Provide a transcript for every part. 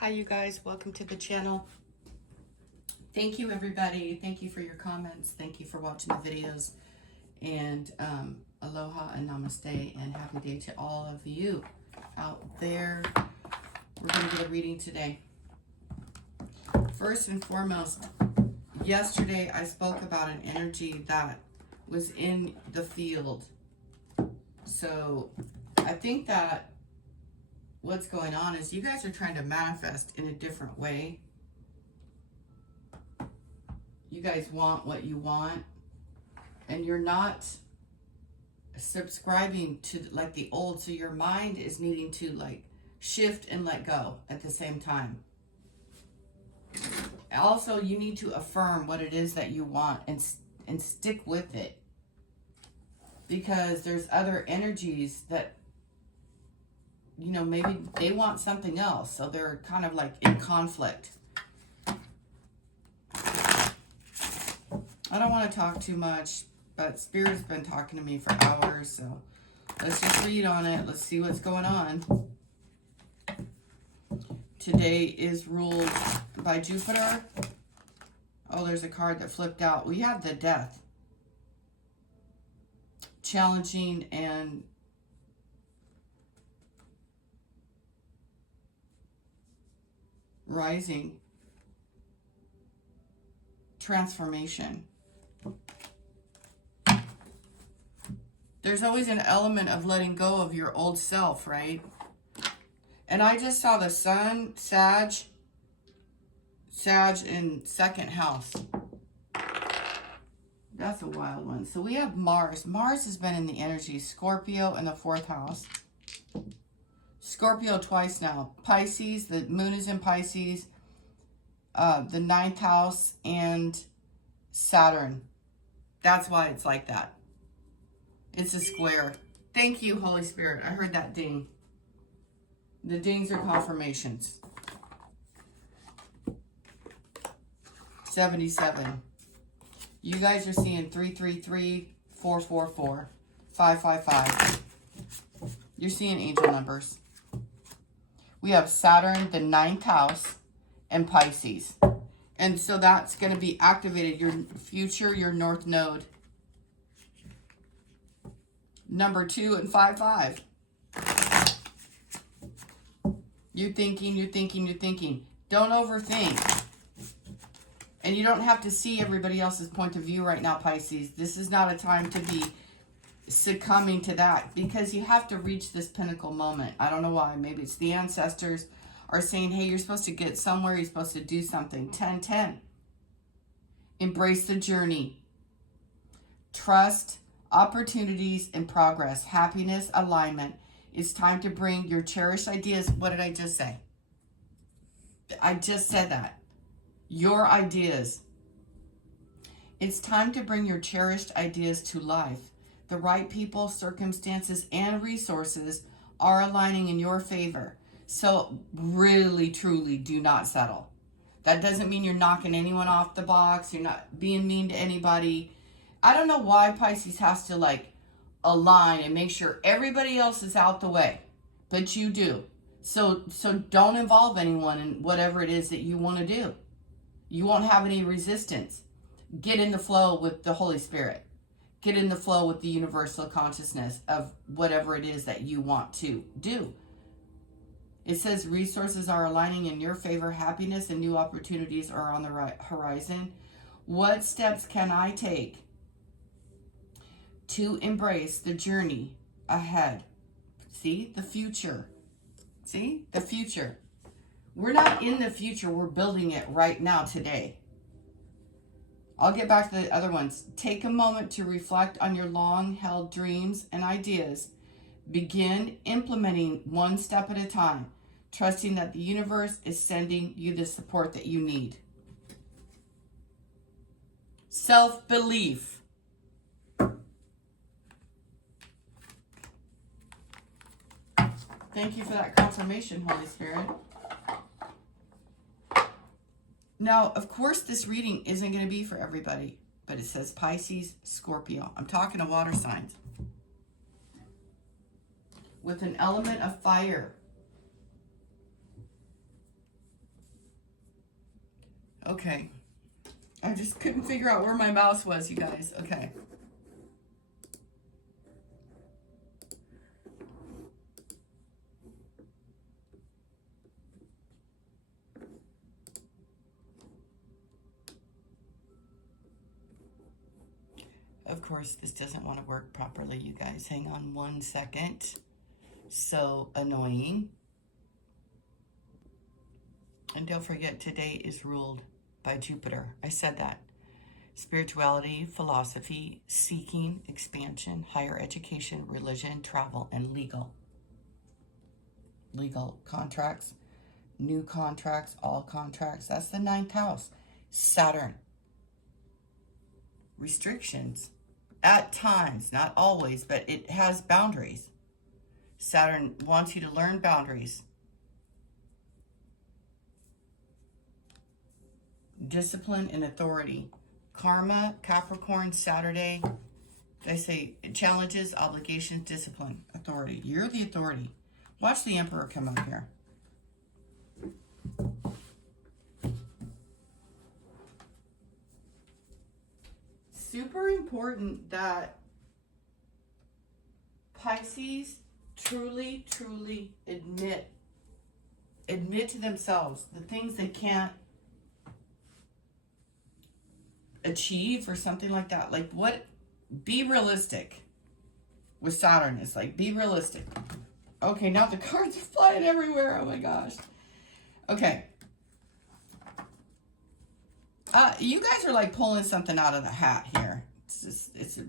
Hi you guys, welcome to the channel. Thank you everybody. Thank you for your comments. Thank you for watching the videos. And aloha and namaste and happy day to all of you out there. We're going to get a reading today. First and foremost, yesterday I spoke about an energy that was in the field. So I think that what's going on is you guys are trying to manifest in a different way. You guys want what you want, and you're not subscribing to like the old, so your mind is needing to like shift and let go at the same time. Also, you need to affirm what it is that you want and stick with it, because there's other energies that, you know, maybe they want something else, so they're kind of like in conflict. I don't want to talk too much, but Spirit's been talking to me for hours, so let's just read on it. Let's see what's going on. Today is ruled by Jupiter. Oh, there's a card that flipped out. We have the Death. Challenging and rising. Transformation. There's always an element of letting go of your old self, right? And I just saw the Sun, Sag in second house. That's a wild one. So we have Mars. Mars has been in the energy. Scorpio in the fourth house. Scorpio twice now. Pisces, the moon is in Pisces. The ninth house and Saturn. That's why it's like that. It's a square. Thank you, Holy Spirit. I heard that ding. The dings are confirmations. 77. You guys are seeing 333, 444, 555. You're seeing angel numbers. We have Saturn, the ninth house, and Pisces. And so that's going to be activated. Your future, your north node. Number 2 and 5-5. You're thinking. Don't overthink. And you don't have to see everybody else's point of view right now, Pisces. This is not a time to be succumbing to that, because you have to reach this pinnacle moment. I don't know why. Maybe it's the ancestors are saying, hey, you're supposed to get somewhere. You're supposed to do something. 10-10. Embrace the journey. Trust, opportunities, and progress. Happiness, alignment. It's time to bring your cherished ideas. What did I just say? I just said that. Your ideas. It's time to bring your cherished ideas to life. The right people, circumstances, and resources are aligning in your favor. So really, truly do not settle. That doesn't mean you're knocking anyone off the box. You're not being mean to anybody. I don't know why Pisces has to like align and make sure everybody else is out the way, but you do. So don't involve anyone in whatever it is that you want to do. You won't have any resistance. Get in the flow with the Holy Spirit. Get in the flow with the universal consciousness of whatever it is that you want to do. It says resources are aligning in your favor. Happiness and new opportunities are on the horizon. What steps can I take to embrace the journey ahead? See, the future. See, the future. We're not in the future. We're building it right now, today. I'll get back to the other ones. Take a moment to reflect on your long-held dreams and ideas. Begin implementing one step at a time, trusting that the universe is sending you the support that you need. Self-belief. Thank you for that confirmation, Holy Spirit. Now, of course, this reading isn't going to be for everybody, but it says Pisces, Scorpio. I'm talking to water signs. With an element of fire. Okay. I just couldn't figure out where my mouse was, you guys. Okay. Of course, this doesn't want to work properly, you guys. Hang on 1 second. So annoying. And don't forget, today is ruled by Jupiter. I said that. Spirituality, philosophy, seeking, expansion, higher education, religion, travel, and legal. Legal contracts, new contracts, all contracts. That's the 9th house. Saturn. Restrictions. At times, not always, but it has boundaries. Saturn wants you to learn boundaries. Discipline and authority. Karma, Capricorn, Saturday. They say challenges, obligations, discipline, authority. You're the authority. Watch the Emperor come up here. Super important that Pisces truly admit to themselves the things they can't achieve or something like that. Like what? Be realistic with Saturn. It's like, be realistic. Okay, now the cards are flying everywhere. Oh my gosh. Okay. You guys are like pulling something out of the hat here. It's just, it's a...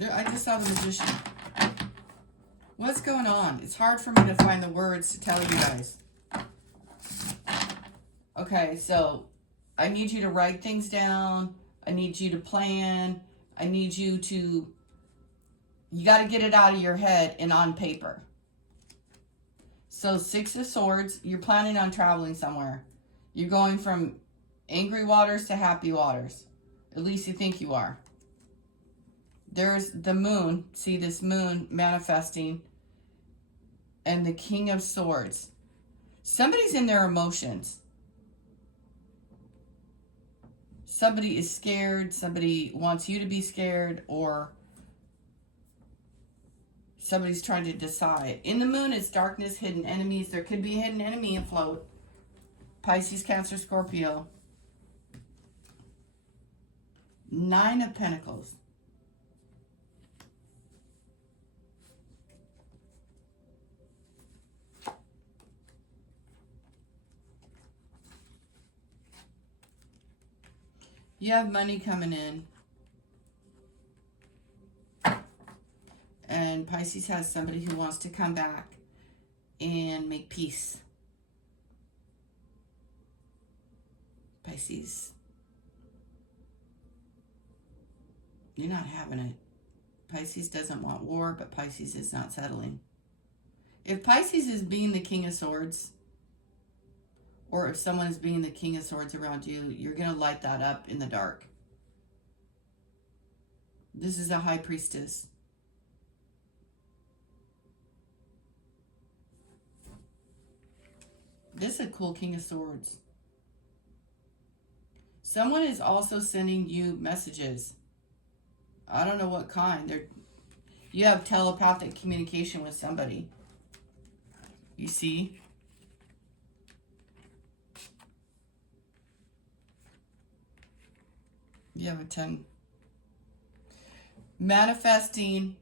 I just saw the Magician. What's going on? It's hard for me to find the words to tell you guys. Okay, so I need you to write things down. I need you to plan. I need you to... You got to get it out of your head and on paper. So 6 of Swords, you're planning on traveling somewhere. You're going from angry waters to happy waters. At least you think you are. There's the Moon. See this Moon manifesting. And the King of Swords. Somebody's in their emotions. Somebody is scared. Somebody wants you to be scared, or somebody's trying to decide. In the Moon, it's darkness, hidden enemies. There could be a hidden enemy afloat. Pisces, Cancer, Scorpio. 9 of Pentacles. You have money coming in. And Pisces has somebody who wants to come back and make peace. Pisces. You're not having it. Pisces doesn't want war, but Pisces is not settling. If Pisces is being the King of Swords, or if someone is being the King of Swords around you, you're going to light that up in the dark. This is a High Priestess. This is a cool King of Swords. Someone is also sending you messages. I don't know what kind. You have telepathic communication with somebody. You see? You have a 10. Manifesting.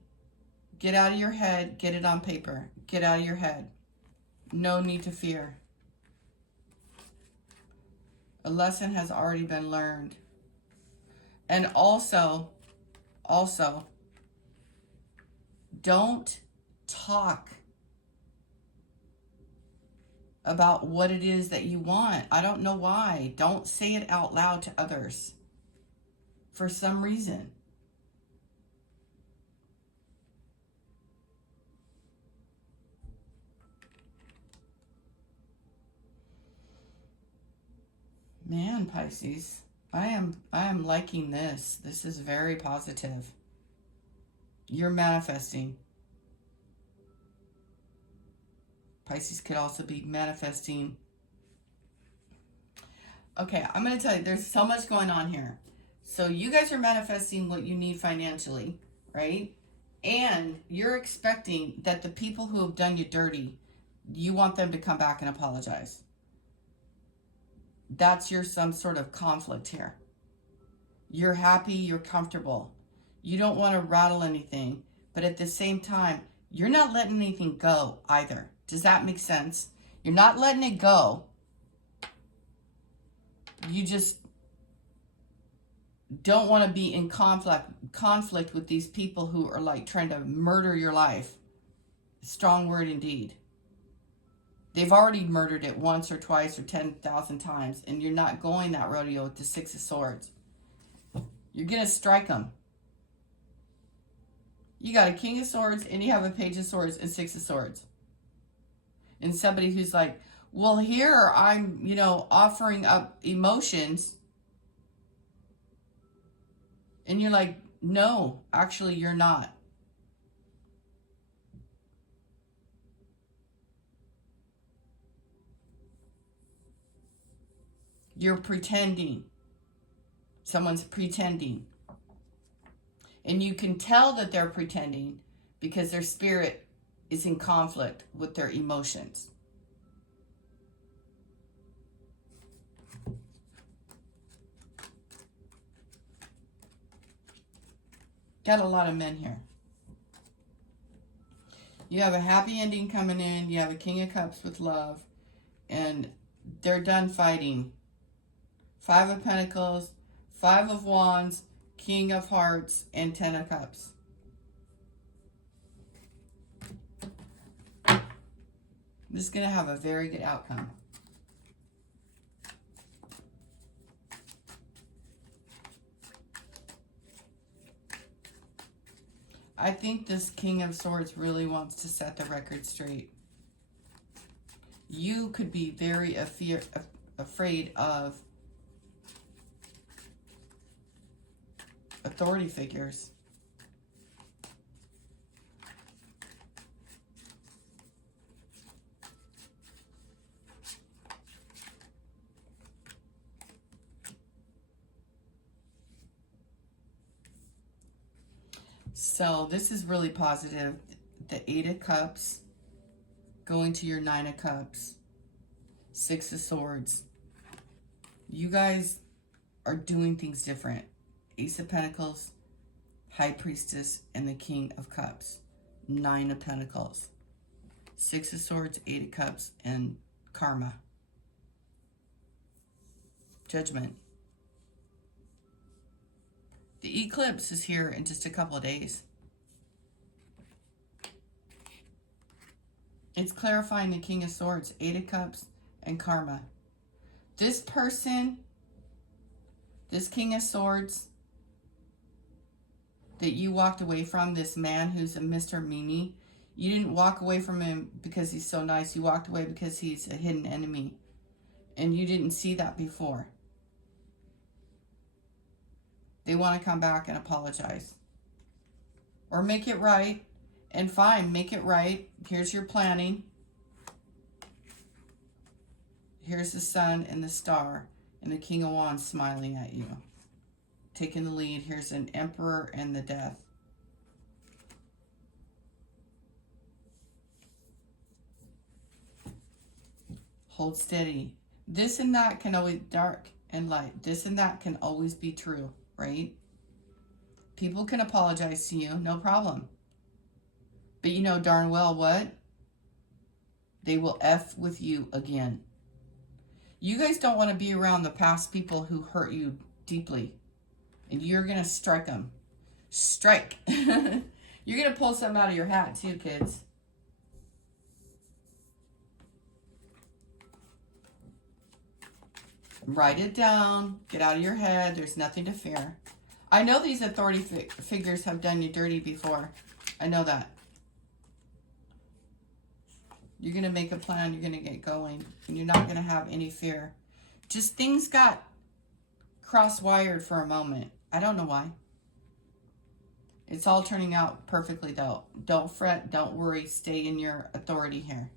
Get out of your head. Get it on paper. Get out of your head. No need to fear. A lesson has already been learned. And also, don't talk about what it is that you want. I don't know why. Don't say it out loud to others. For some reason. Man, Pisces, I am liking this. This is very positive. You're manifesting. Pisces could also be manifesting. Okay, I'm going to tell you, there's so much going on here. So you guys are manifesting what you need financially, right? And you're expecting that the people who have done you dirty, you want them to come back and apologize. That's some sort of conflict here. You're happy, you're comfortable. You don't want to rattle anything, but at the same time, you're not letting anything go either. Does that make sense? You're not letting it go. You just don't want to be in conflict with these people who are like trying to murder your life. Strong word indeed. They've already murdered it once or twice or 10,000 times, and you're not going that rodeo with the Six of Swords. You're going to strike them. You got a King of Swords, and you have a Page of Swords and Six of Swords. And somebody who's like, well, here I'm, offering up emotions. And you're like, no, actually you're not. You're pretending. Someone's pretending. And you can tell that they're pretending because their spirit is in conflict with their emotions. Got a lot of men here. You have a happy ending coming in. You have a King of Cups with love. And they're done fighting. Five of Pentacles, Five of Wands, King of Hearts, and Ten of Cups. This is going to have a very good outcome. I think this King of Swords really wants to set the record straight. You could be very afraid of authority figures. So this is really positive. The Eight of Cups going to your Nine of Cups, Six of Swords. You guys are doing things different. Ace of Pentacles, High Priestess, and the King of Cups. Nine of Pentacles. Six of Swords, Eight of Cups, and Karma. Judgment. The eclipse is here in just a couple of days. It's clarifying the King of Swords, Eight of Cups, and Karma. This person, this King of Swords that you walked away from, this man who's a Mr. Mimi, you didn't walk away from him because he's so nice. You walked away because he's a hidden enemy. And you didn't see that before. They want to come back and apologize. Or make it right. And fine, make it right. Here's your planning. Here's the sun and the star. And the King of Wands smiling at you. Taking the lead. Here's an Emperor and the Death. Hold steady. This and that can always, dark and light, this and that can always be true, right? People can apologize to you, no problem. But you know darn well what? They will F with you again. You guys don't want to be around the past people who hurt you deeply. And you're going to strike them. Strike. You're going to pull something out of your hat too, kids. Write it down. Get out of your head. There's nothing to fear. I know these authority figures have done you dirty before. I know that. You're going to make a plan. You're going to get going. And you're not going to have any fear. Just things got cross-wired for a moment. I don't know why. It's all turning out perfectly though. Don't fret. Don't worry. Stay in your authority here.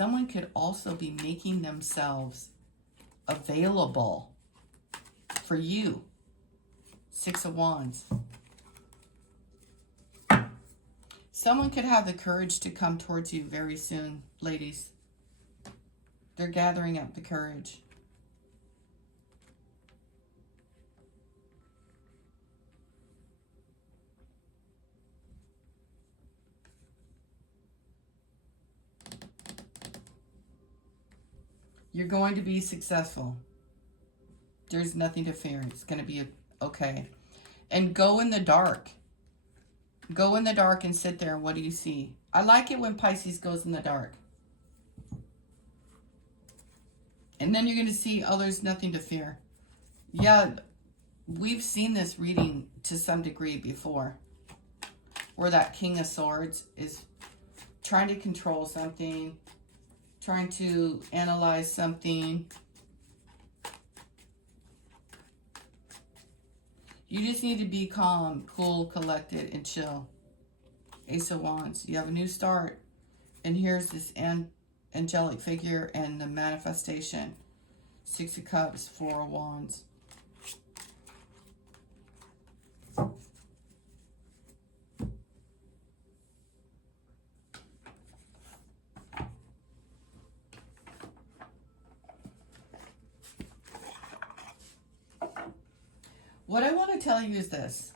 someone could also be making themselves available for you. Six of Wands. Someone could have the courage to come towards you very soon, ladies. They're gathering up the courage. You're going to be successful. There's nothing to fear. It's going to be okay. And go in the dark. Go in the dark and sit there. What do you see? I like it when Pisces goes in the dark. And then you're going to see, oh, there's nothing to fear. Yeah, we've seen this reading to some degree before. Where that King of Swords is trying to control something. Trying to analyze something. You just need to be calm, cool, collected, and chill. Ace of Wands. You have a new start. And here's this angelic figure and the manifestation. Six of Cups, Four of Wands. What I want to tell you is this.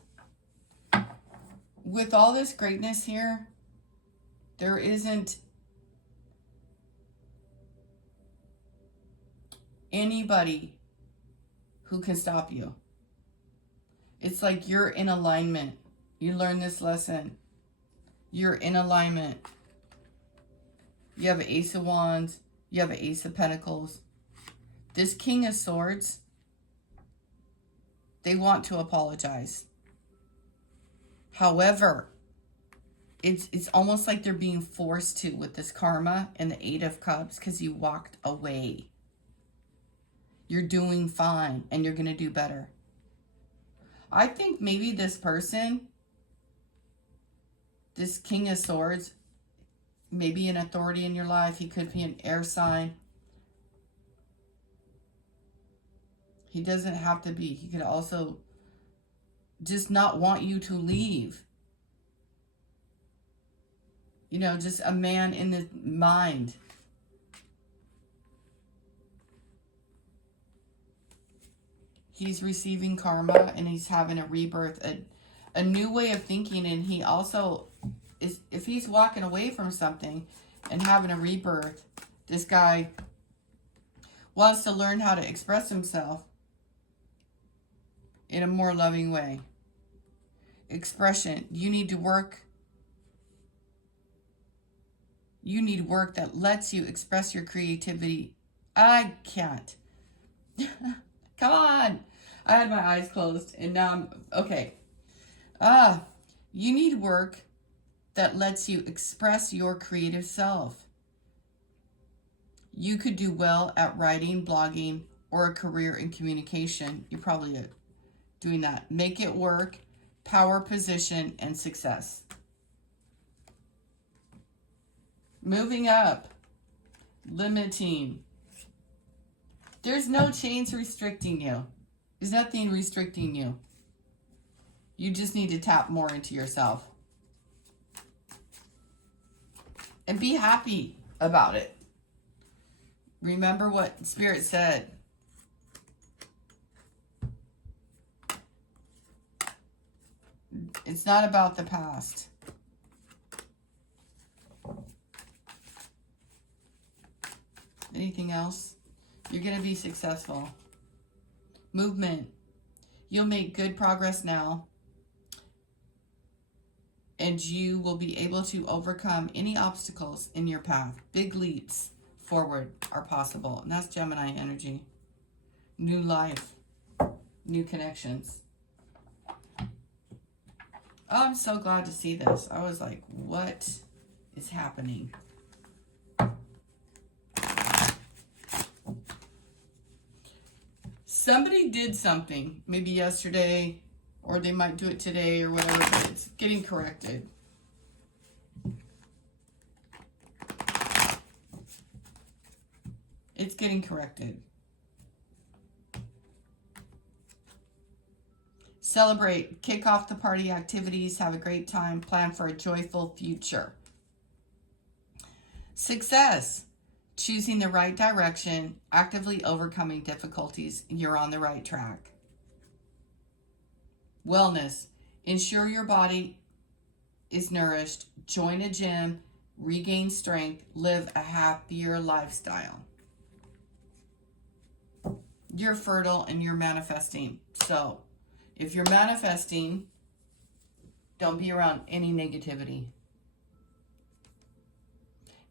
With all this greatness here, there isn't anybody who can stop you. It's like you're in alignment. You learn this lesson. You're in alignment. You have an Ace of Wands. You have an Ace of Pentacles. This King of Swords, they want to apologize. However, it's almost like they're being forced to with this karma and the Eight of Cups because you walked away. You're doing fine and you're going to do better. I think maybe this person, this King of Swords, maybe an authority in your life. He could be an air sign. He doesn't have to be. He could also just not want you to leave. You know, just a man in the mind. He's receiving karma and he's having a rebirth, a new way of thinking. And he also is, if he's walking away from something and having a rebirth, this guy wants to learn how to express himself in a more loving way. Expression. You need to work. You need work that lets you express your creativity. I can't. Come on. I had my eyes closed and now I'm okay. You need work that lets you express your creative self. You could do well at writing, blogging, or a career in communication. You're probably doing that. Make it work, power, position, and success. Moving up, limiting. There's no chains restricting you. There's nothing restricting you. You just need to tap more into yourself. And be happy about it. Remember what Spirit said. It's not about the past. Anything else? You're going to be successful. Movement. You'll make good progress now. And you will be able to overcome any obstacles in your path. Big leaps forward are possible. And that's Gemini energy. New life. New connections. Oh, I'm so glad to see this. I was like, what is happening? Somebody did something, maybe yesterday, or they might do it today or whatever, but it's getting corrected. It's getting corrected. Celebrate. Kick off the party activities. Have a great time. Plan for a joyful future. Success. Choosing the right direction. Actively overcoming difficulties. You're on the right track. Wellness. Ensure your body is nourished. Join a gym. Regain strength. Live a happier lifestyle. You're fertile and you're manifesting. So, if you're manifesting, don't be around any negativity.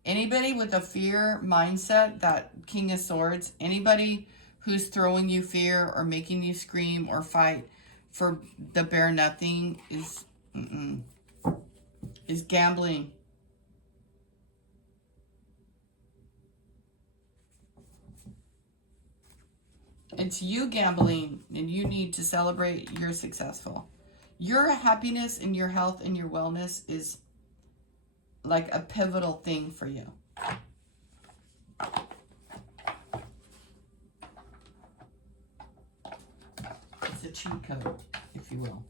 Anybody with a fear mindset, that King of Swords, anybody who's throwing you fear or making you scream or fight for the bare nothing is gambling. It's you gambling, and you need to celebrate you're successful. Your happiness and your health and your wellness is like a pivotal thing for you. It's a cheat code, if you will.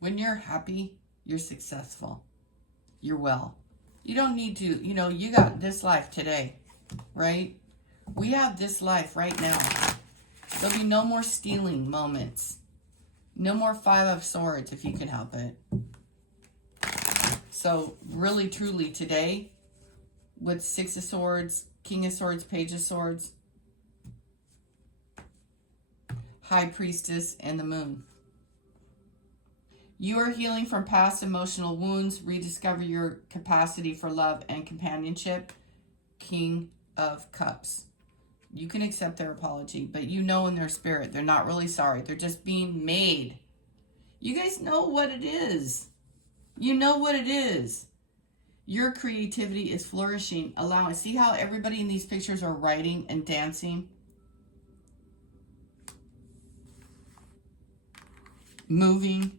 When you're happy, you're successful. You're well. You don't need to, you got this life today, right? We have this life right now. There'll be no more stealing moments. No more Five of Swords if you can help it. So really, truly today, with Six of Swords, King of Swords, Page of Swords, High Priestess, and the Moon. You are healing from past emotional wounds. Rediscover your capacity for love and companionship. King of Cups. You can accept their apology, but you know in their spirit, they're not really sorry. They're just being made. You guys know what it is. You know what it is. Your creativity is flourishing. See how everybody in these pictures are writing and dancing? Moving.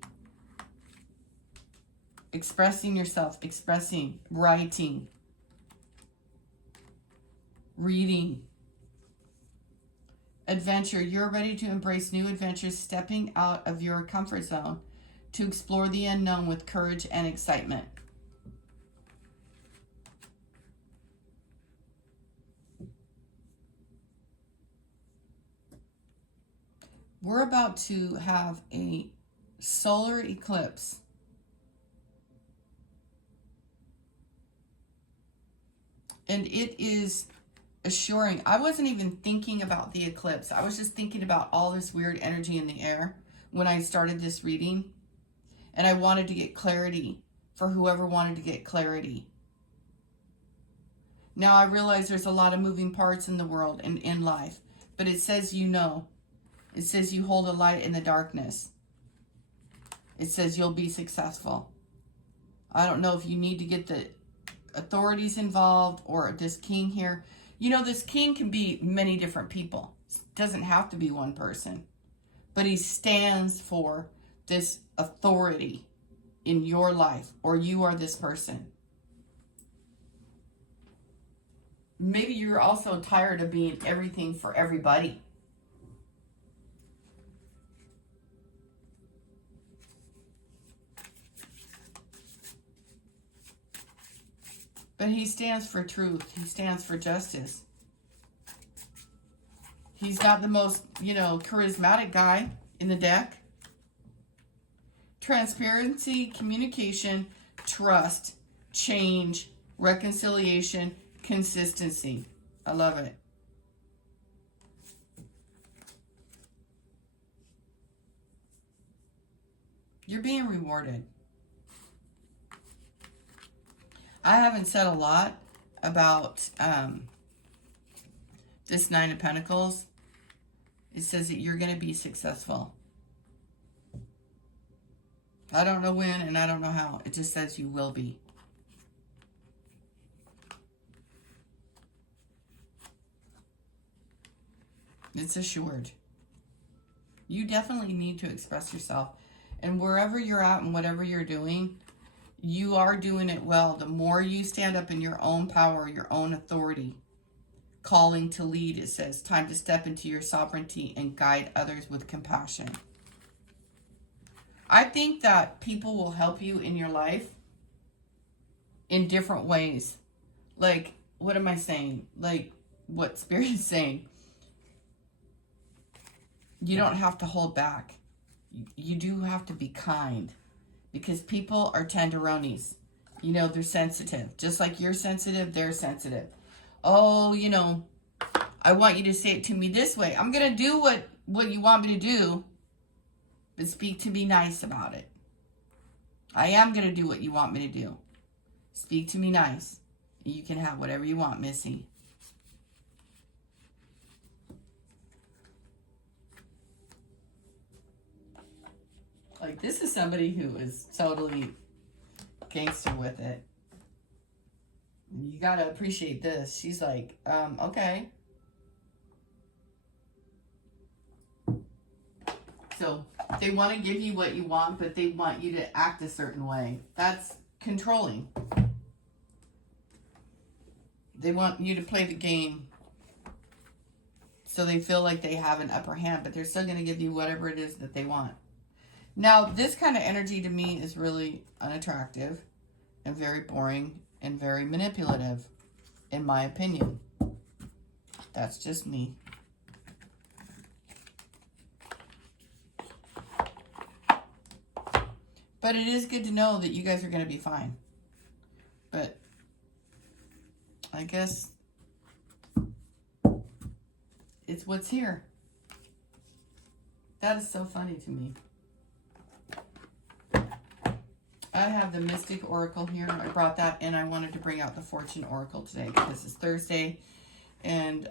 Expressing yourself. Expressing. Writing. Reading. Adventure. You're ready to embrace new adventures, stepping out of your comfort zone to explore the unknown with courage and excitement. We're about to have a solar eclipse. And it is assuring. I wasn't even thinking about the eclipse. I was just thinking about all this weird energy in the air when I started this reading. And I wanted to get clarity for whoever wanted to get clarity. Now I realize there's a lot of moving parts in the world and in life. But it says you know. It says you hold a light in the darkness. It says you'll be successful. I don't know if you need to get the authorities involved or this king here. This king can be many different people. It doesn't have to be one person. But he stands for this authority in your life, or you are this person. Maybe you're also tired of being everything for everybody. But he stands for truth. He stands for justice. He's not the most, charismatic guy in the deck. Transparency, communication, trust, change, reconciliation, consistency. I love it. You're being rewarded. I haven't said a lot about this Nine of Pentacles. It says that you're going to be successful. I don't know when and I don't know how. It just says you will be. It's assured. You definitely need to express yourself. And wherever you're at and whatever you're doing, You are doing it well. The more you stand up in your own power, your own authority, calling to lead, it says, time to step into your sovereignty and guide others with compassion. I think that people will help you in your life in different ways. Like, what am I saying? Like, what Spirit is saying. You don't have to hold back. You do have to be kind. Because people are tenderonis. You know, they're sensitive. Just like you're sensitive, they're sensitive. Oh, you know, I want you to say it to me this way. I'm going to do what you want me to do, but speak to me nice about it. I am going to do what you want me to do. Speak to me nice. You can have whatever you want, Missy. Like, this is somebody who is totally gangster with it. You got to appreciate this. She's like, okay. So they want to give you what you want, but they want you to act a certain way. That's controlling. They want you to play the game so they feel like they have an upper hand, but they're still going to give you whatever it is that they want. Now, this kind of energy to me is really unattractive and very boring and very manipulative, in my opinion. That's just me. But it is good to know that you guys are going to be fine. But I guess it's what's here. That is so funny to me. I have the Mystic Oracle here. I brought that in. I wanted to bring out the Fortune Oracle today because it's Thursday. And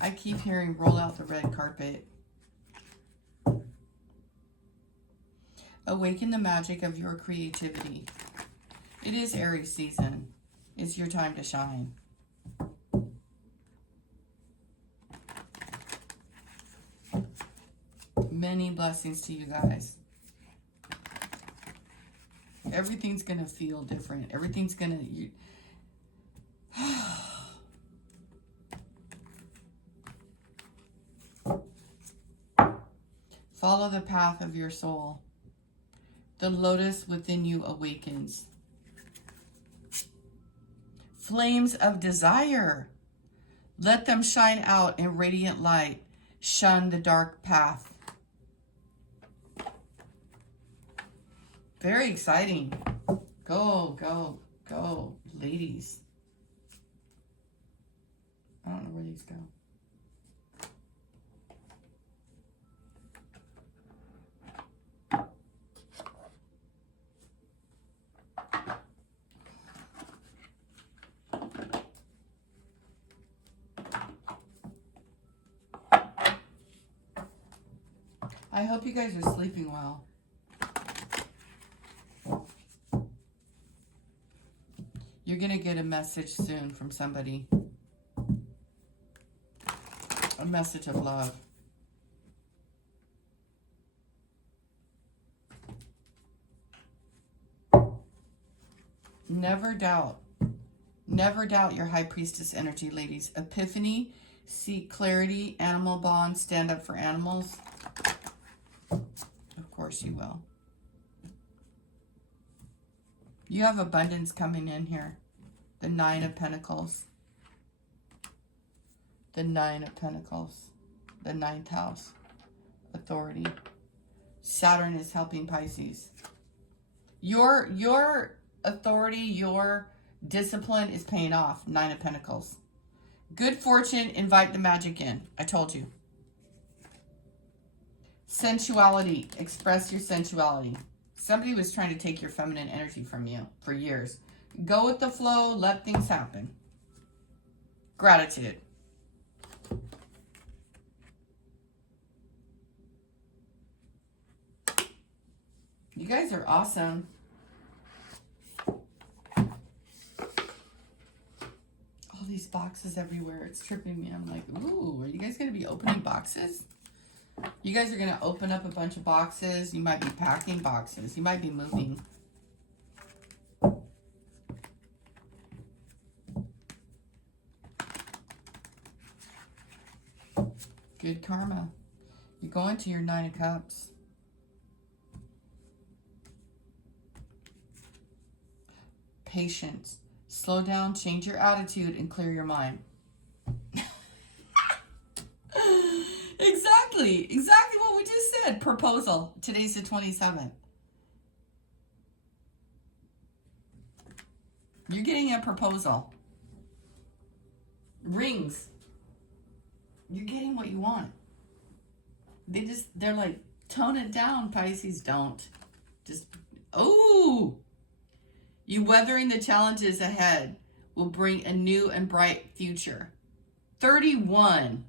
I keep hearing roll out the red carpet. Awaken the magic of your creativity. It is Aries season. It's your time to shine. Many blessings to you guys. Everything's going to feel different. Everything's going to... Follow the path of your soul. The lotus within you awakens. Flames of desire. Let them shine out in radiant light. Shun the dark path. Very exciting. Go, go, go, ladies. I don't know where these go. I hope you guys are sleeping well. You're going to get a message soon from somebody. A message of love. Never doubt. Never doubt your High Priestess energy, ladies. Epiphany, seek clarity, animal bond, stand up for animals. Of course you will. You have abundance coming in here. The Nine of Pentacles. The Nine of Pentacles. The ninth house. Authority. Saturn is helping Pisces. Your authority, your discipline is paying off. Nine of Pentacles. Good fortune, invite the magic in. I told you. Sensuality. Express your sensuality. Somebody was trying to take your feminine energy from you for years. Go with the flow. Let things happen. Gratitude. You guys are awesome. All these boxes everywhere. It's tripping me. I'm like, ooh, are you guys going to be opening boxes? You guys are going to open up a bunch of boxes. You might be packing boxes. You might be moving. Good karma. You're going to your 9 of Cups. Patience. Slow down, change your attitude, and clear your mind. Exactly what we just said. Proposal. Today's the 27th. You're getting a proposal. Rings. You're getting what you want. They're like, tone it down, Pisces. Don't. Just, oh! You weathering the challenges ahead will bring a new and bright future. 31.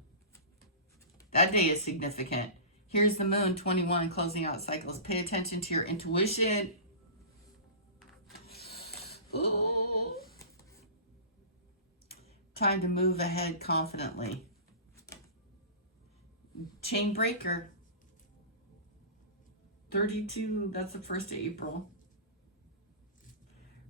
That day is significant. Here's the moon, 21, closing out cycles. Pay attention to your intuition. Ooh. Time to move ahead confidently. Chain breaker. 32, that's the 1st of April.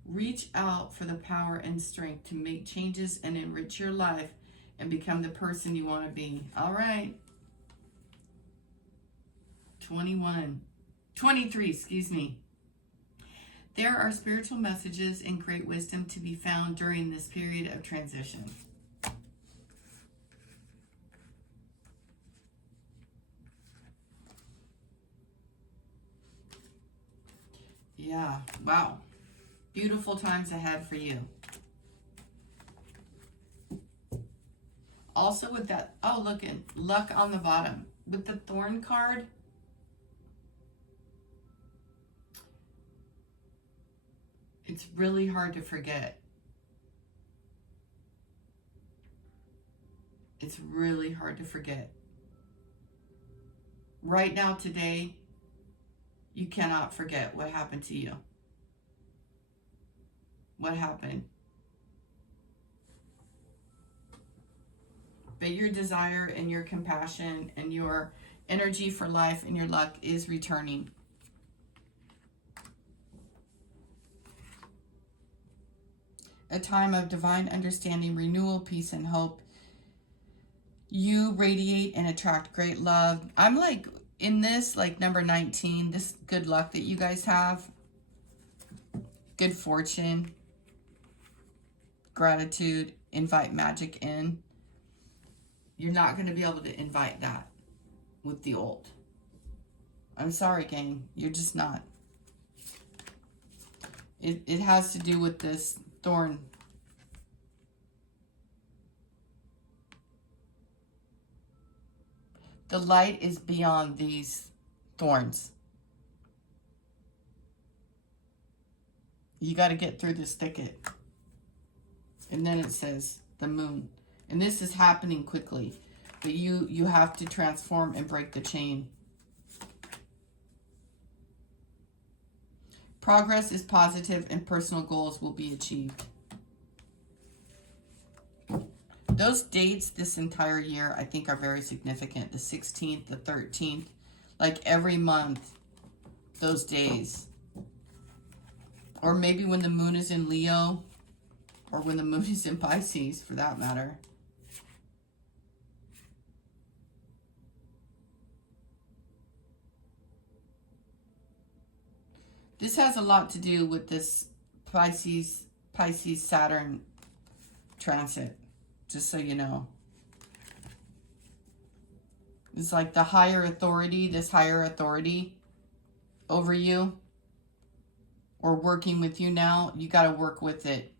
Reach out for the power and strength to make changes and enrich your life and become the person you want to be. All right. 23, excuse me. There are spiritual messages and great wisdom to be found during this period of transition. Yeah, wow. Beautiful times ahead for you. Also with that, oh, look at luck on the bottom. With the Thorn card, it's really hard to forget. It's really hard to forget. Right now, today, you cannot forget what happened to you. What happened? But your desire and your compassion and your energy for life and your luck is returning. A time of divine understanding, renewal, peace, and hope. You radiate and attract great love. I'm like, in this, like number 19, this good luck that you guys have. Good fortune. Gratitude. Invite magic in. You're not going to be able to invite that with the old. I'm sorry, gang. You're just not. It has to do with this thorn. The light is beyond these thorns. You got to get through this thicket. And then it says the moon. And this is happening quickly. But you have to transform and break the chain. Progress is positive and personal goals will be achieved. Those dates this entire year, I think, are very significant. The 16th, the 13th, like every month, those days. Or maybe when the moon is in Leo, or when the moon is in Pisces, for that matter. This has a lot to do with this Pisces-Saturn transit, just so you know. It's like the higher authority, this higher authority over you, or working with you now, you got to work with it.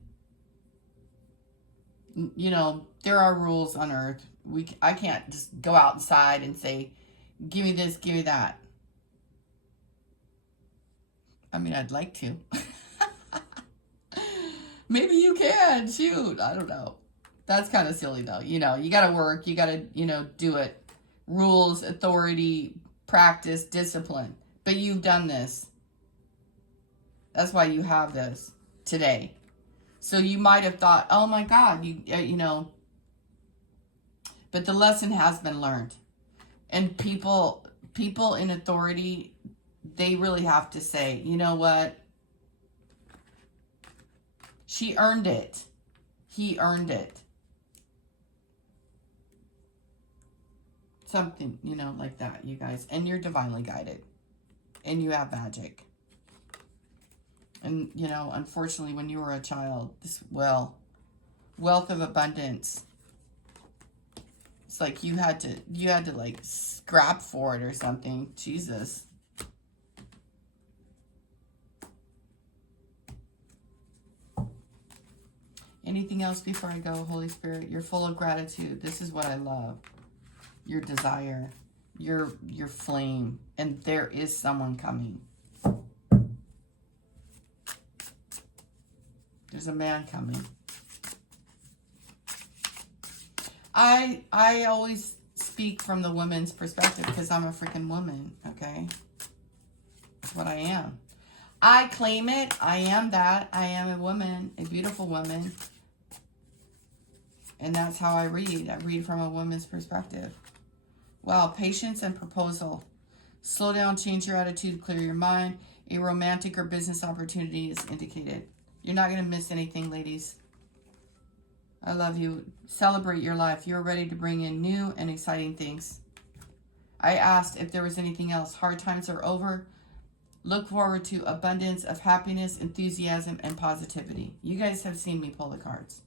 You know, there are rules on Earth. I can't just go outside and say, give me this, give me that. I mean, I'd like to. Maybe you can. Shoot. I don't know. That's kind of silly, though. You know, you got to work. You got to, do it. Rules, authority, practice, discipline. But you've done this. That's why you have this today. So you might have thought, oh my God, you know, but the lesson has been learned. And people in authority, they really have to say, you know what? She earned it. He earned it. Something, you know, like that, you guys. And you're divinely guided. And you have magic. And, you know, unfortunately, when you were a child, this, well, wealth of abundance. It's like you had to like scrap for it or something. Jesus. Anything else before I go, Holy Spirit? You're full of gratitude. This is what I love. Your desire, your flame, and there is someone coming. There's a man coming. I always speak from the woman's perspective because I'm a freaking woman, okay? That's what I am. I claim it. I am that. I am a woman, a beautiful woman. And that's how I read. I read from a woman's perspective. Wow, patience and proposal. Slow down, change your attitude, clear your mind. A romantic or business opportunity is indicated. You're not going to miss anything, ladies. I love you. Celebrate your life. You're ready to bring in new and exciting things. I asked if there was anything else. Hard times are over. Look forward to abundance of happiness, enthusiasm, and positivity. You guys have seen me pull the cards.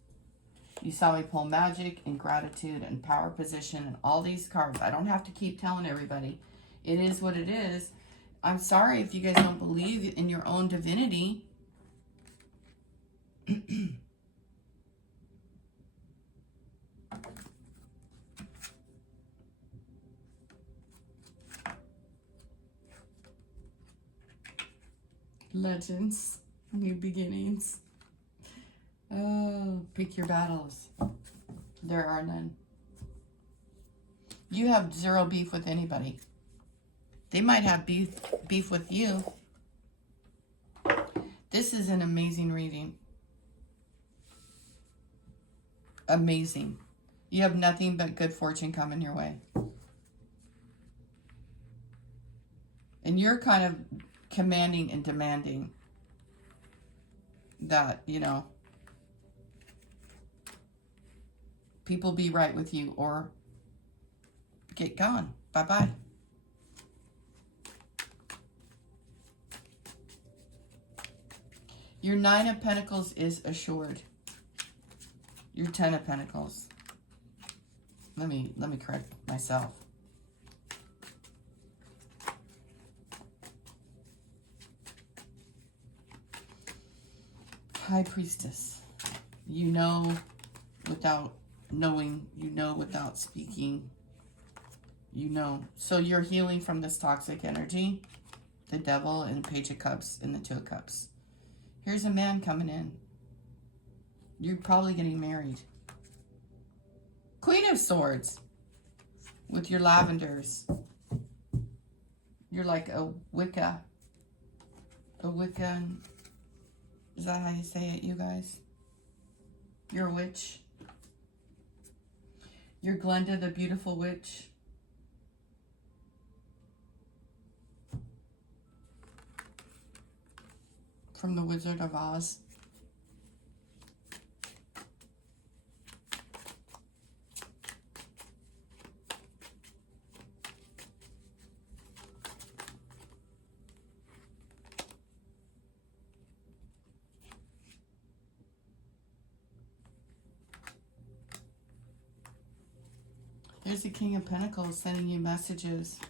You saw me pull magic and gratitude and power position and all these cards. I don't have to keep telling everybody. It is what it is. I'm sorry if you guys don't believe in your own divinity. Legends, new beginnings. Oh, pick your battles. There are none. You have zero beef with anybody. They might have beef with you. This is an amazing reading. Amazing. You have nothing but good fortune coming your way. And you're kind of commanding and demanding that, you know, people be right with you or get gone. Bye-bye. Your 9 of Pentacles is assured. Your 10 of Pentacles. Let me correct myself. High Priestess. You know without knowing. You know without speaking. You know. So you're healing from this toxic energy. The Devil and Page of Cups and the Two of Cups. Here's a man coming in. You're probably getting married. Queen of Swords. With your lavenders. You're like a Wicca. A Wiccan. Is that how you say it, you guys? You're a witch. You're Glenda, the beautiful witch. From the Wizard of Oz. There's the King of Pentacles sending you messages.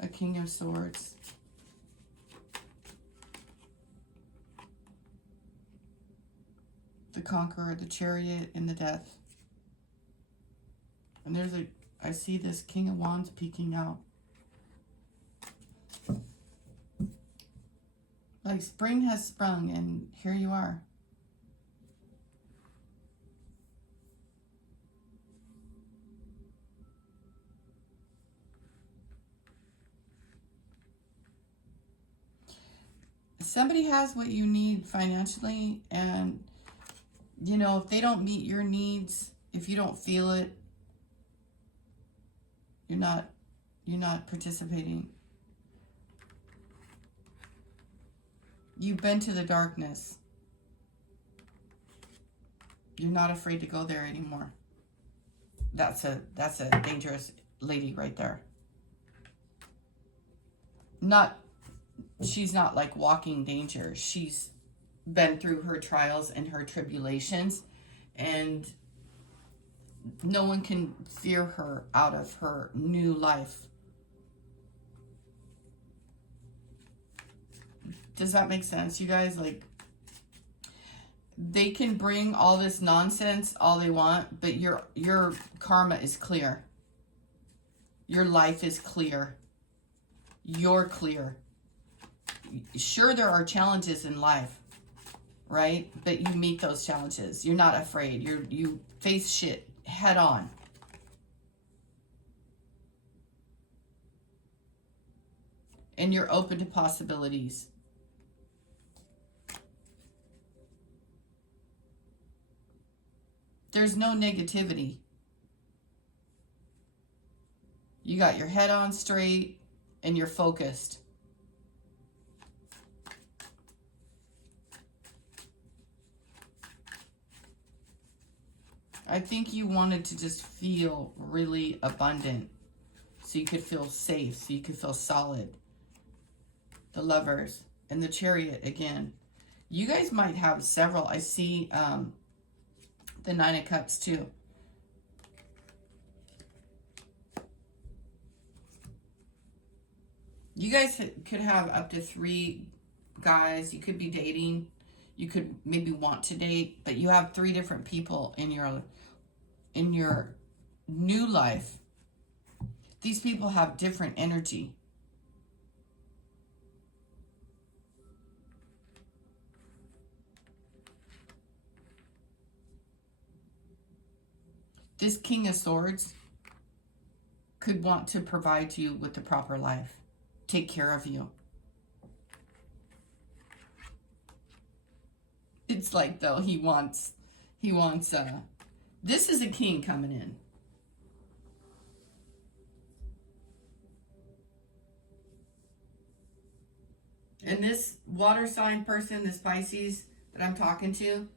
A King of Swords. The Conqueror, the Chariot, and the Death. And there's I see this King of Wands peeking out. Like spring has sprung and here you are. Somebody has what you need financially, and, you know, if they don't meet your needs, if you don't feel it, you're not participating. You've been to the darkness. You're not afraid to go there anymore. That's a dangerous lady right there. She's not like walking danger. She's been through her trials and her tribulations, and no one can fear her out of her new life. Does that make sense, you guys? Like, they can bring all this nonsense all they want, but your karma is clear. Your life is clear. You're clear. Sure, there are challenges in life, right? But you meet those challenges. You're not afraid. You face shit head on. And you're open to possibilities. There's no negativity. You got your head on straight and you're focused. I think you wanted to just feel really abundant, so you could feel safe, so you could feel solid. The Lovers and the Chariot again. You guys might have several. I see the Nine of Cups too. You guys could have up to 3 guys. You could be dating. You could maybe want to date, but you have 3 different people in your new life. These people have different energy. This King of Swords could want to provide you with the proper life, take care of you. It's like, though, he wants, this is a king coming in. And this water sign person, this Pisces that I'm talking to,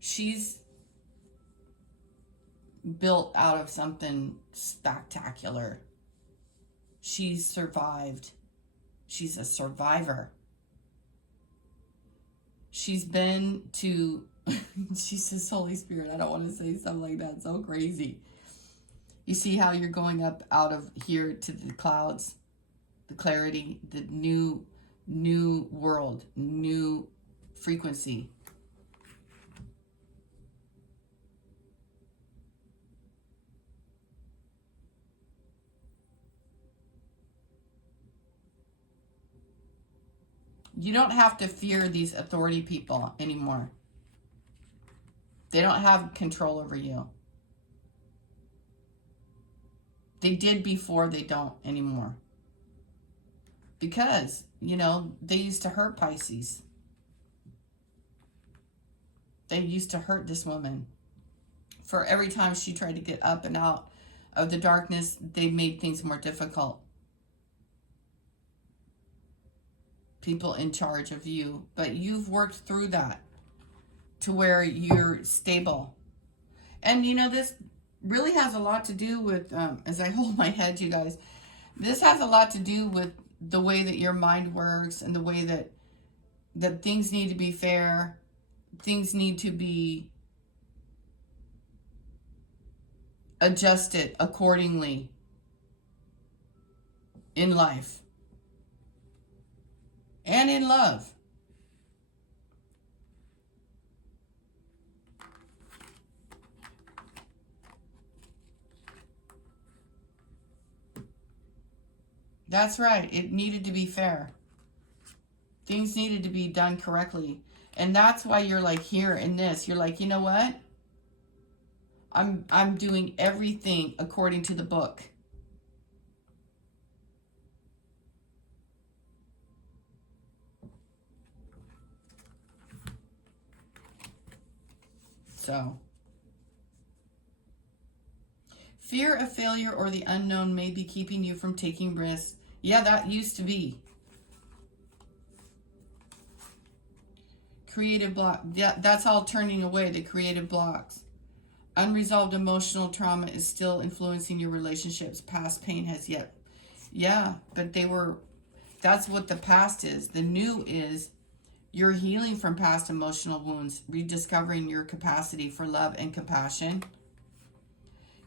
she's built out of something spectacular. She's survived. She's a survivor. She's been to, she says, Holy Spirit, I don't want to say something like that. It's so crazy. You see how you're going up out of here to the clouds, the clarity, the new world, new frequency. You don't have to fear these authority people anymore. They don't have control over you. They did before, they don't anymore. Because, you know, they used to hurt Pisces. They used to hurt this woman. For every time she tried to get up and out of the darkness, they made things more difficult. People in charge of you, but you've worked through that to where you're stable. And you know, this really has a lot to do with, as I hold my head, you guys, this has a lot to do with the way that your mind works and the way that things need to be fair. Things need to be adjusted accordingly in life. And in love. That's right. It needed to be fair. Things needed to be done correctly. And that's why you're like here in this. You're like, you know what? I'm doing everything according to the book. So, fear of failure or the unknown may be keeping you from taking risks. Yeah, that used to be. Creative block. Yeah, that's all turning away, the creative blocks. Unresolved emotional trauma is still influencing your relationships. Past pain has yet. Yeah, but that's what the past is. The new is you're healing from past emotional wounds, rediscovering your capacity for love and compassion.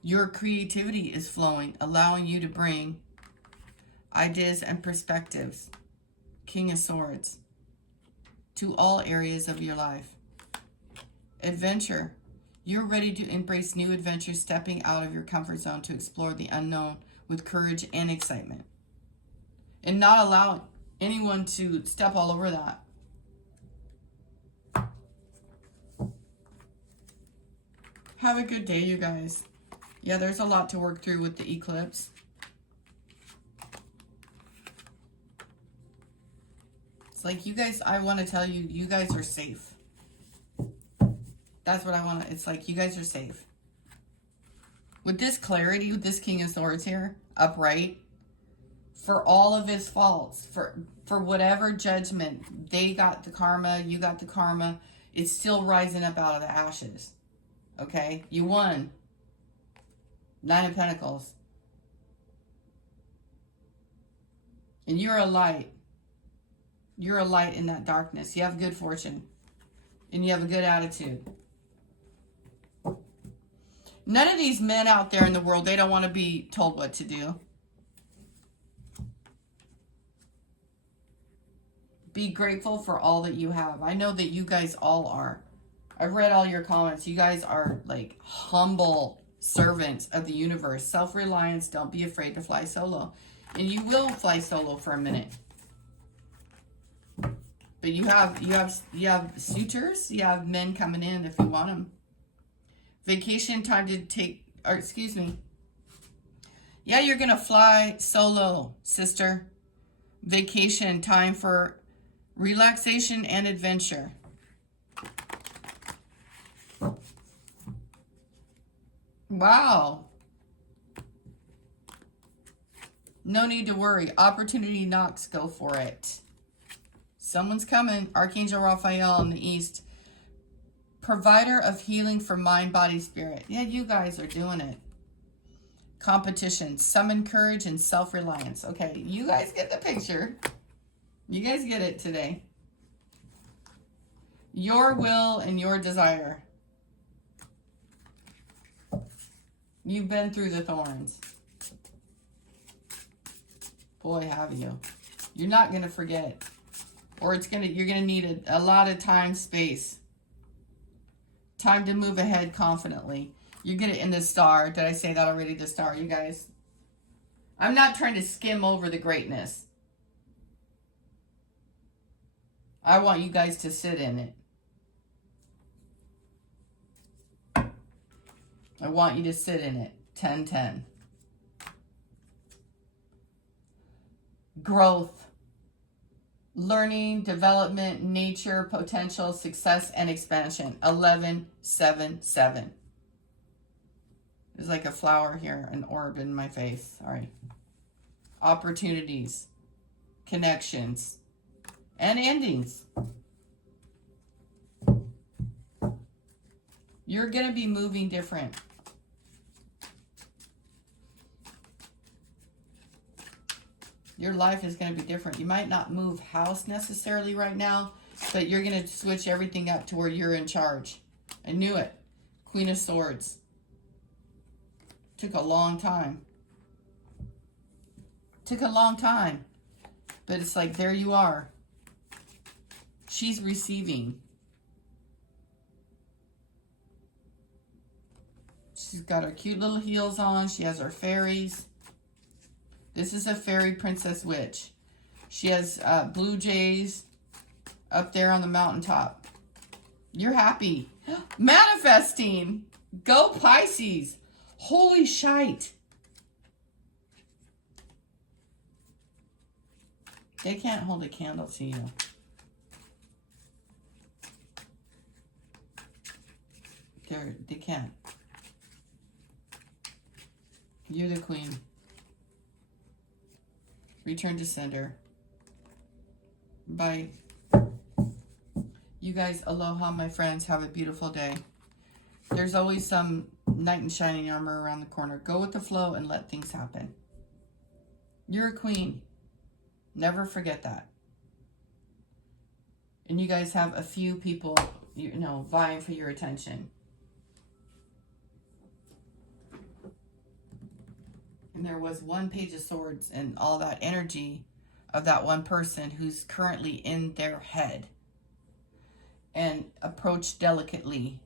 Your creativity is flowing, allowing you to bring ideas and perspectives, King of Swords, to all areas of your life. Adventure. You're ready to embrace new adventures, stepping out of your comfort zone to explore the unknown with courage and excitement. And not allowing anyone to step all over that. Have a good day, you guys. Yeah, there's a lot to work through with the eclipse. It's like you guys, I want to tell you, you guys are safe. That's what I want to, it's like you guys are safe. With this clarity, with this King of Swords here, upright, for all of his faults, for whatever judgment, they got the karma, you got the karma, it's still rising up out of the ashes. Okay? You won. 9 of Pentacles. And you're a light. You're a light in that darkness. You have good fortune. And you have a good attitude. None of these men out there in the world, they don't want to be told what to do. Be grateful for all that you have. I know that you guys all are. I've read all your comments. You guys are like humble servants of the universe. Self-reliance. Don't be afraid to fly solo. And you will fly solo for a minute. But you have suitors. You have men coming in if you want them. Vacation time to take, or excuse me. Yeah, you're going to fly solo, sister. Vacation time for relaxation and adventure. Wow. No need to worry. Opportunity knocks. Go for it. Someone's coming. Archangel Raphael in the east. Provider of healing for mind, body, spirit. Yeah, you guys are doing it. Competition. Summon courage and self-reliance. Okay, you guys get the picture. You guys get it today. Your will and your desire. You've been through the thorns. Boy, have you. You're not going to forget. Or you're going to need a lot of time, space. Time to move ahead confidently. You get it in the star. Did I say that already? The star, you guys. I'm not trying to skim over the greatness. I want you guys to sit in it. I want you to sit in it. 10-10. Growth. Learning, development, nature, potential, success, and expansion. 11-7-7. There's like a flower here, an orb in my face. Sorry. Opportunities, connections, and endings. You're going to be moving different. Your life is going to be different. You might not move house necessarily right now, but you're going to switch everything up to where you're in charge. I knew it. Queen of Swords. Took a long time. Took a long time. But it's like, there you are. She's receiving. She's got her cute little heels on. She has her fairies. This is a fairy princess witch. She has blue jays up there on the mountaintop. You're happy. Manifesting. Go Pisces. Holy shite. They can't hold a candle to you. Return to sender. Bye. You guys, aloha, my friends. Have a beautiful day. There's always some knight in shining armor around the corner. Go with the flow and let things happen. You're a queen. Never forget that. And you guys have a few people, you know, vying for your attention. And there was one Page of Swords and all that energy of that one person who's currently in their head. And approach delicately.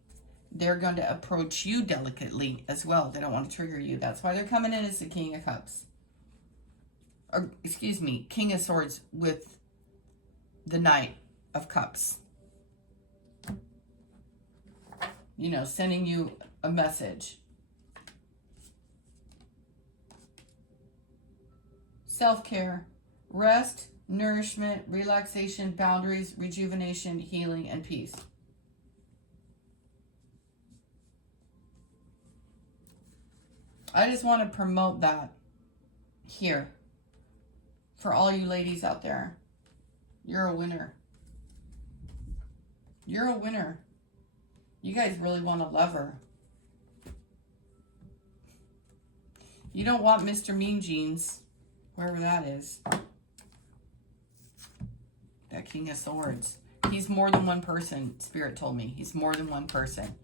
They're going to approach you delicately as well. They don't want to trigger you. That's why they're coming in as the King of Cups. Or, excuse me, King of Swords with the Knight of Cups. You know, sending you a message. Self-care, rest, nourishment, relaxation, boundaries, rejuvenation, healing, and peace. I just want to promote that here for all you ladies out there. You're a winner. You're a winner. You guys really want a lover. You don't want Mr. Mean Jeans, wherever that is. That King of Swords. He's more than one person, Spirit told me. He's more than one person.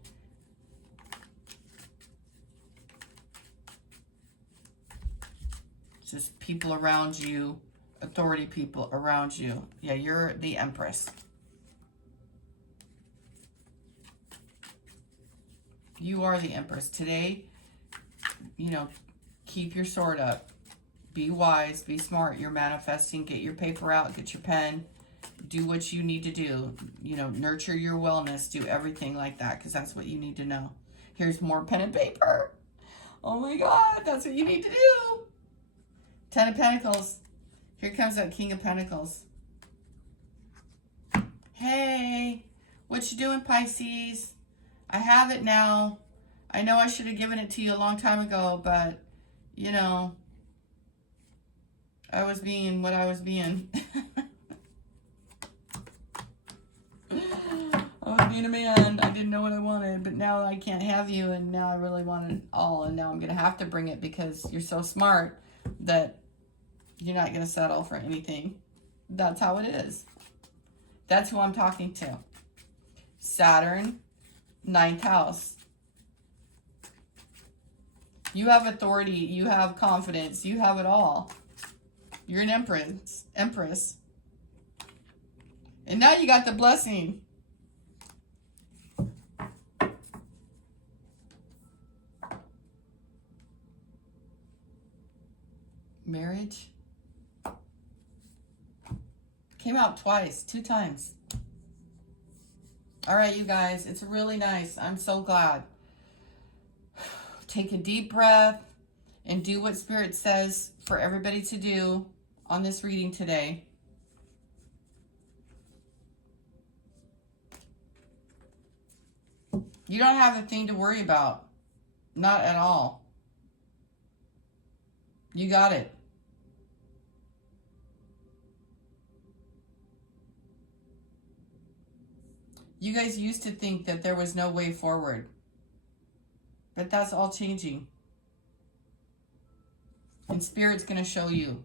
Just people around you, authority people around you. Yeah, you're the Empress. You are the Empress. Today, you know, keep your sword up. Be wise, be smart. You're manifesting. Get your paper out, get your pen. Do what you need to do. You know, nurture your wellness. Do everything like that because that's what you need to know. Here's more pen and paper. Oh my God, that's what you need to do. 10 of Pentacles. Here comes that King of Pentacles. Hey, what you doing, Pisces? I have it now. I know I should have given it to you a long time ago, but, you know, I was being what I was being. I was being a man. I didn't know what I wanted, but now I can't have you, and now I really want it all, and now I'm going to have to bring it because you're so smart that you're not going to settle for anything. That's how it is. That's who I'm talking to. Saturn, 9th house. You have authority. You have confidence. You have it all. You're an empress. And now you got the blessing. Marriage. Came out twice, 2 times. All right, you guys, it's really nice. I'm so glad. Take a deep breath and do what Spirit says for everybody to do on this reading today. You don't have a thing to worry about. Not at all. You got it. You guys used to think that there was no way forward. But that's all changing. And Spirit's going to show you